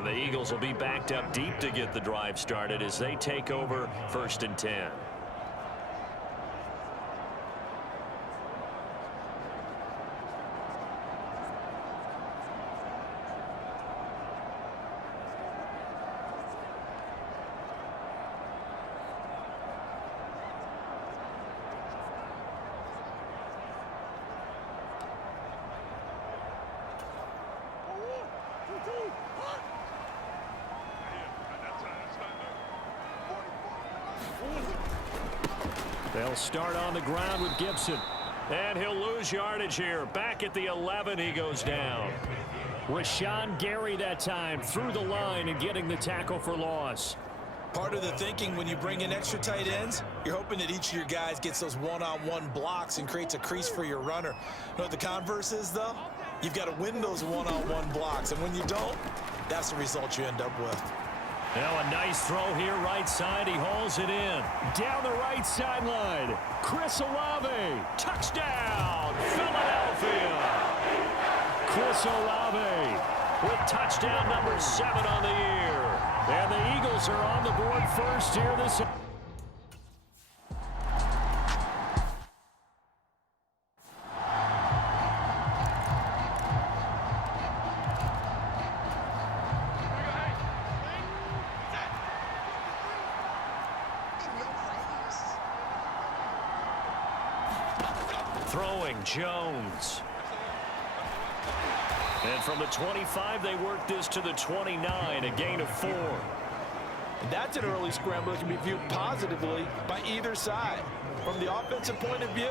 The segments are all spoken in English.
And the Eagles will be backed up deep to get the drive started as they take over 1st and 10. They'll start on the ground with Gibson. And he'll lose yardage here. Back at the 11, he goes down. Rashawn Gary that time through the line and getting the tackle for loss. Part of the thinking when you bring in extra tight ends, you're hoping that each of your guys gets those one-on-one blocks and creates a crease for your runner. You know what the converse is, though? You've got to win those one-on-one blocks, and when you don't, that's the result you end up with. Now a nice throw here right side. He hauls it in. Down the right sideline. Chris Olave. Touchdown, Philadelphia. Chris Olave with touchdown number 7 on the year. And the Eagles are on the board first here this. Throwing Jones. And from the 25, they work this to the 29, a gain of 4. And that's an early scramble that can be viewed positively by either side. From the offensive point of view,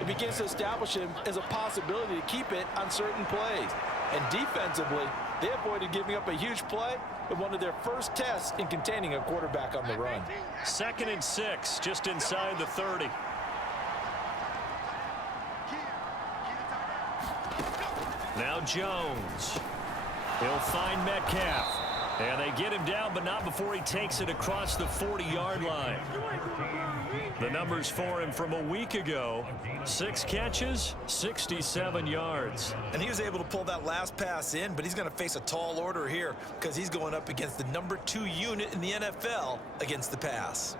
it begins to establish him as a possibility to keep it on certain plays. And defensively, they avoided giving up a huge play with one of their first tests in containing a quarterback on the run. 2nd and 6, just inside the 30. Now Jones. He'll find Metcalf. And they get him down, but not before he takes it across the 40-yard line. The numbers for him from a week ago: 6 catches, 67 yards. And he was able to pull that last pass in, but he's going to face a tall order here because he's going up against the number 2 unit in the NFL against the pass.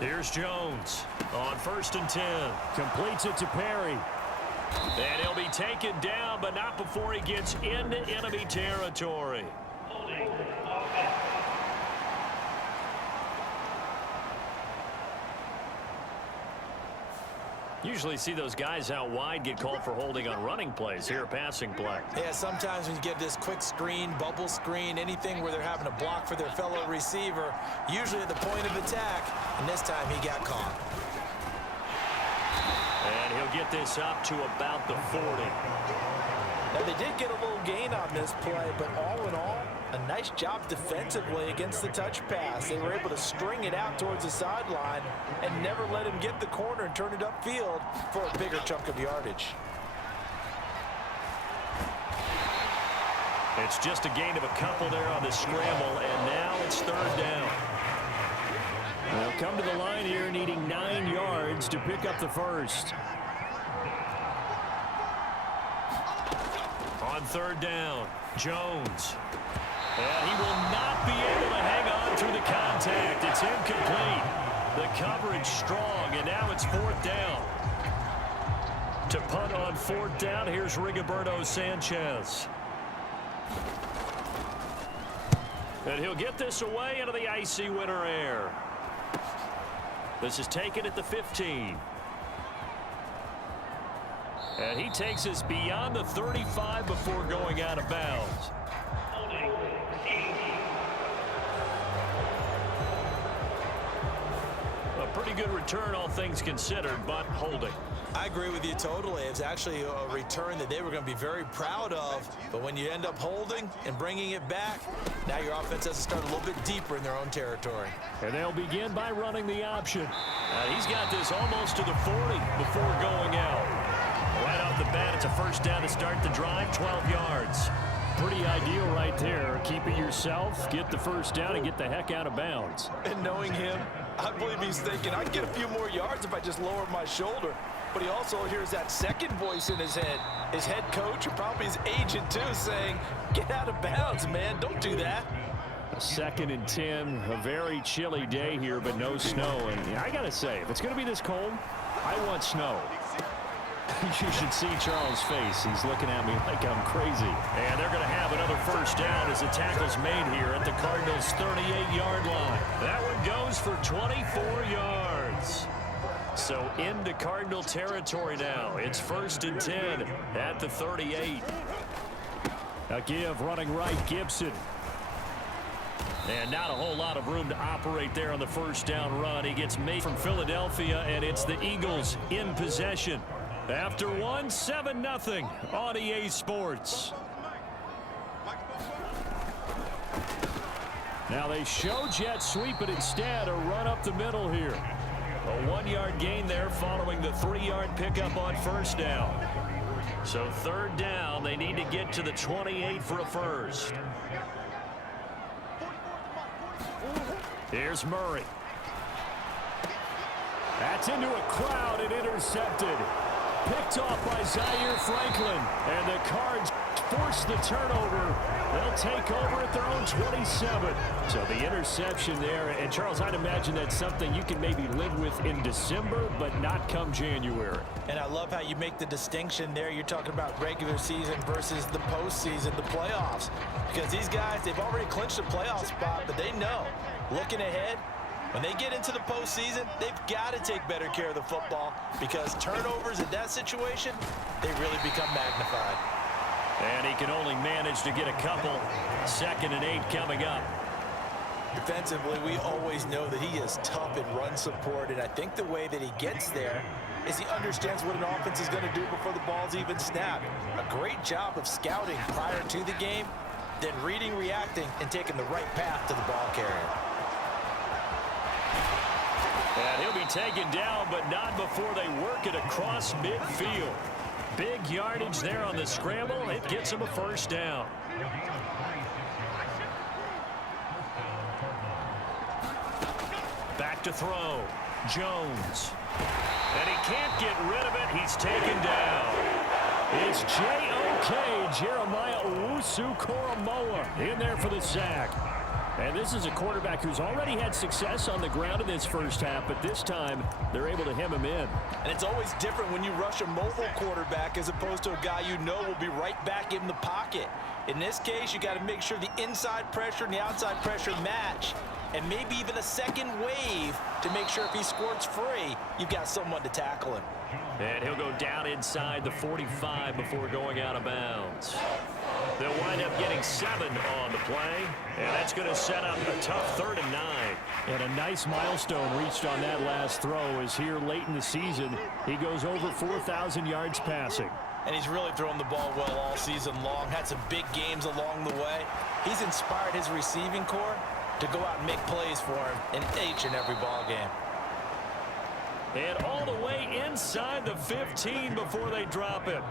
Here's Jones on 1st and 10. Completes it to Perry. And he'll be taken down, but not before he gets into enemy territory. Usually see those guys out wide get called for holding on running plays. Here, a passing play. Yeah, sometimes when you get this quick screen, bubble screen, anything where they're having to block for their fellow receiver, usually at the point of attack, and this time he got caught. And he'll get this up to about the 40. Now, they did get a little gain on this play, but all in all, a nice job defensively against the touch pass. They were able to string it out towards the sideline and never let him get the corner and turn it upfield for a bigger chunk of yardage. It's just a gain of a couple there on the scramble, and now it's 3rd down. They'll come to the line here needing 9 yards to pick up the first. On 3rd down, Jones. And he will not be able to hang on through the contact. It's incomplete. The coverage strong, and now it's 4th down. To punt on 4th down, here's Rigoberto Sanchez. And he'll get this away into the icy winter air. This is taken at the 15. And he takes us beyond the 35 before going out of bounds. A pretty good return, all things considered, but holding. I agree with you totally. It's actually a return that they were going to be very proud of. But when you end up holding and bringing it back, now your offense has to start a little bit deeper in their own territory. And they'll begin by running the option. He's got this almost to the 40 before going out. Right off the bat, it's a 1st down to start the drive, 12 yards. Pretty ideal right there. Keep it yourself, get the first down, and get the heck out of bounds. And knowing him, I believe he's thinking, I can get a few more yards if I just lower my shoulder. But he also hears that second voice in his head. His head coach, or probably his agent too, saying, get out of bounds, man. Don't do that. A 2nd and 10, a very chilly day here, but no snow. And I got to say, if it's going to be this cold, I want snow. You should see Charles' face. He's looking at me like I'm crazy. And they're going to have another first down as the tackle's made here at the Cardinals' 38-yard line. That one goes for 24 yards. So into Cardinal territory now. It's 1st and 10 at the 38. A give running right, Gibson. And not a whole lot of room to operate there on the first down run. He gets made from Philadelphia, and it's the Eagles in possession. After 7-0 on EA Sports. Now they show jet sweep, but instead a run up the middle here. A 1-yard gain there following the 3-yard pickup on first down. So 3rd down, they need to get to the 28 for a first. Here's Murray. That's into a crowd and intercepted. Picked off by Zaire Franklin. And the Cards force the turnover. They'll take over at their own 27. So the interception there. And Charles, I'd imagine that's something you can maybe live with in December, but not come January. And I love how you make the distinction there. You're talking about regular season versus the postseason, the playoffs. Because these guys, they've already clinched a playoff spot, but they know, looking ahead, when they get into the postseason, they've got to take better care of the football because turnovers in that situation, they really become magnified. And he can only manage to get a couple. 2nd and 8 coming up. Defensively, we always know that he is tough in run support, and I think the way that he gets there is he understands what an offense is going to do before the ball's even snapped. A great job of scouting prior to the game, then reading, reacting, and taking the right path to the ball carrier. And he'll be taken down, but not before they work it across midfield. Big yardage there on the scramble. It gets him a first down. Back to throw. Jones. And he can't get rid of it. He's taken down. It's J.O.K. Jeremiah Owusu-Koramoah in there for the sack. And this is a quarterback who's already had success on the ground in this first half, but this time they're able to hem him in. And it's always different when you rush a mobile quarterback as opposed to a guy you know will be right back in the pocket. In this case, you got to make sure the inside pressure and the outside pressure match, and maybe even a second wave to make sure if he squirts free, you've got someone to tackle him. And he'll go down inside the 45 before going out of bounds. They'll wind up getting 7 on the play, and that's going to set up a tough 3rd and 9. And a nice milestone reached on that last throw as here late in the season, he goes over 4,000 yards passing. And he's really thrown the ball well all season long, had some big games along the way. He's inspired his receiving corps to go out and make plays for him in each and every ball game. And all the way inside the 15 before they drop him.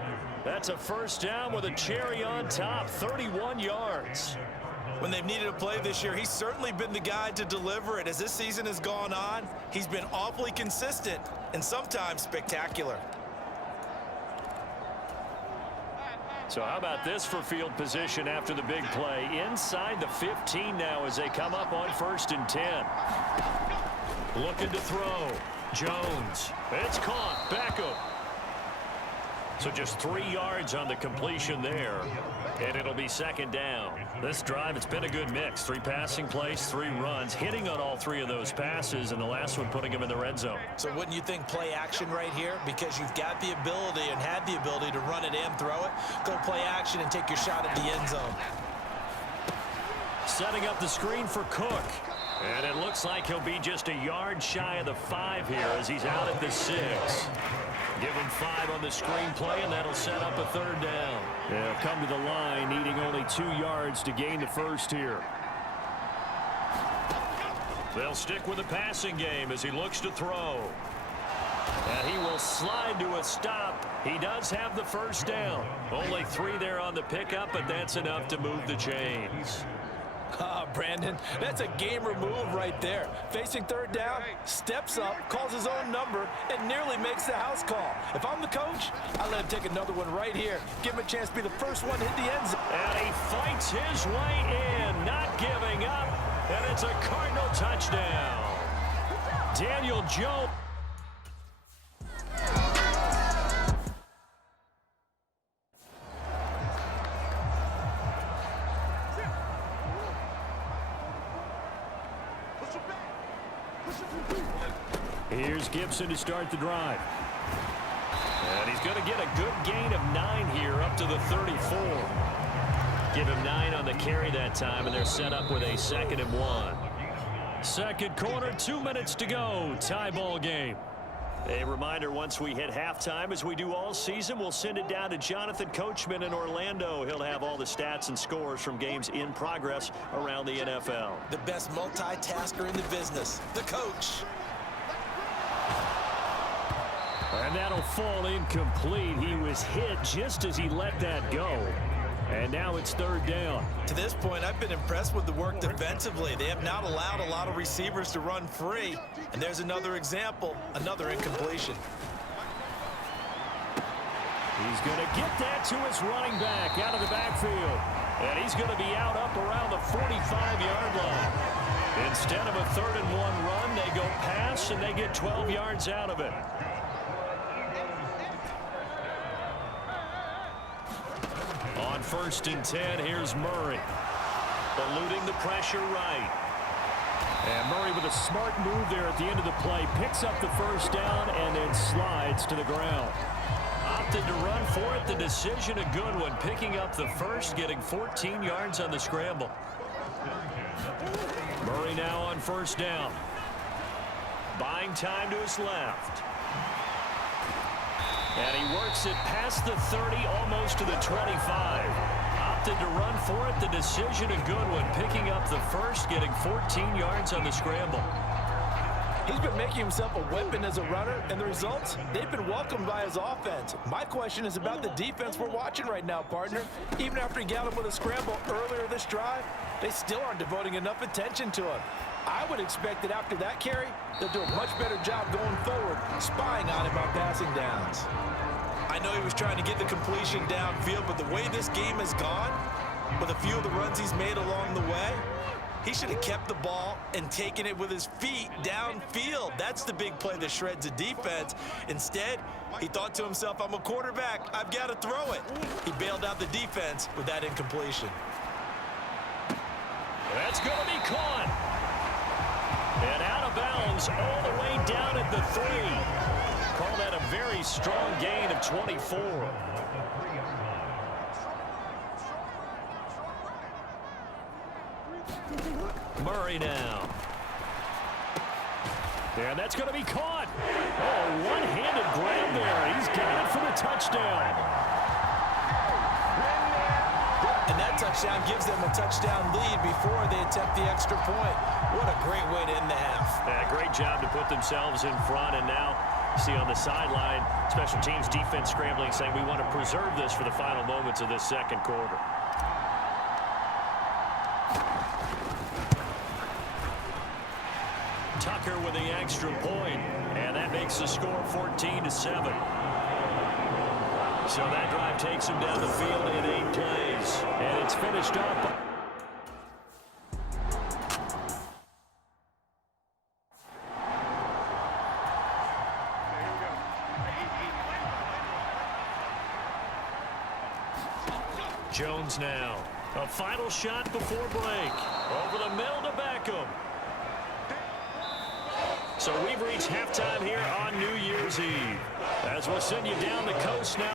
That's a first down with a cherry on top, 31 yards. When they've needed a play this year, he's certainly been the guy to deliver it. As this season has gone on, he's been awfully consistent and sometimes spectacular. So how about this for field position after the big play? Inside the 15 now as they come up on 1st and 10. Looking to throw. Jones. It's caught. Beckham. So just 3 yards on the completion there. And it'll be 2nd down. This drive, it's been a good mix. 3 passing plays, 3 runs, hitting on all 3 of those passes, and the last one putting him in the red zone. So wouldn't you think play action right here? Because you've got the ability and had the ability to run it and throw it. Go play action and take your shot at the end zone. Setting up the screen for Cook. And it looks like he'll be just a yard shy of the 5 here as he's out at the 6. Give him 5 on the screen play, and that'll set up a 3rd down. They'll come to the line, needing only 2 yards to gain the first here. They'll stick with the passing game as he looks to throw. And he will slide to a stop. He does have the first down. Only 3 there on the pickup, but that's enough to move the chains. Brandon, that's a gamer move right there. Facing third down, steps up, calls his own number, and nearly makes the house call. If I'm the coach, I let him take another one right here. Give him a chance to be the first one to hit the end zone. And he fights his way in, not giving up. And it's a Cardinal touchdown. Daniel Jones. Here's Gibson to start the drive. And he's going to get a good gain of 9 here up to the 34. Give him 9 on the carry that time, and they're set up with a 2nd and 1. Second quarter, 2 minutes to go. Tie ball game. A reminder, once we hit halftime, as we do all season, we'll send it down to Jonathan Coachman in Orlando. He'll have all the stats and scores from games in progress around the NFL. The best multitasker in the business, the coach. And that'll fall incomplete. He was hit just as he let that go. And now it's 3rd down. To this point, I've been impressed with the work defensively. They have not allowed a lot of receivers to run free. And there's another example, another incompletion. He's going to get that to his running back out of the backfield. And he's going to be out up around the 45-yard line. Instead of a 3rd and 1 run, they go pass, and they get 12 yards out of it. On 1st and 10, here's Murray. Eluding the pressure right. And Murray with a smart move there at the end of the play. Picks up the first down and then slides to the ground. Opted to run for it. The decision a good one. Picking up the first, getting 14 yards on the scramble. Murray now on 1st down. Buying time to his left. And he works it past the 30, almost to the 25. Opted to run for it. The decision a good one. Picking up the first, getting 14 yards on the scramble. He's been making himself a weapon as a runner, and the results, they've been welcomed by his offense. My question is about the defense we're watching right now, partner. Even after he got him with a scramble earlier this drive, they still aren't devoting enough attention to him. I would expect that after that carry, they'll do a much better job going forward, spying on him on passing downs. I know he was trying to get the completion downfield, but the way this game has gone, with a few of the runs he's made along the way, he should have kept the ball and taken it with his feet downfield. That's the big play that shreds a defense. Instead, he thought to himself, I'm a quarterback, I've got to throw it. He bailed out the defense with that incompletion. That's going to be caught. And out of bounds all the way down at the 3. Call that a very strong gain of 24. Murray now. And that's going to be caught. Oh, one-handed grab there. He's got it for the touchdown. And that touchdown gives them a touchdown lead before they attempt the extra point. What a great way to end the half. Great job to put themselves in front, and now see on the sideline, special teams defense scrambling, saying we want to preserve this for the final moments of this second quarter. Tucker with the extra point, and that makes the score 14-7. So that drive takes him down the field in 8 plays, and it's finished up. Jones now. A final shot before break. Over the middle to Beckham. So we've reached halftime here on New Year's Eve. As we'll send you down the coast now.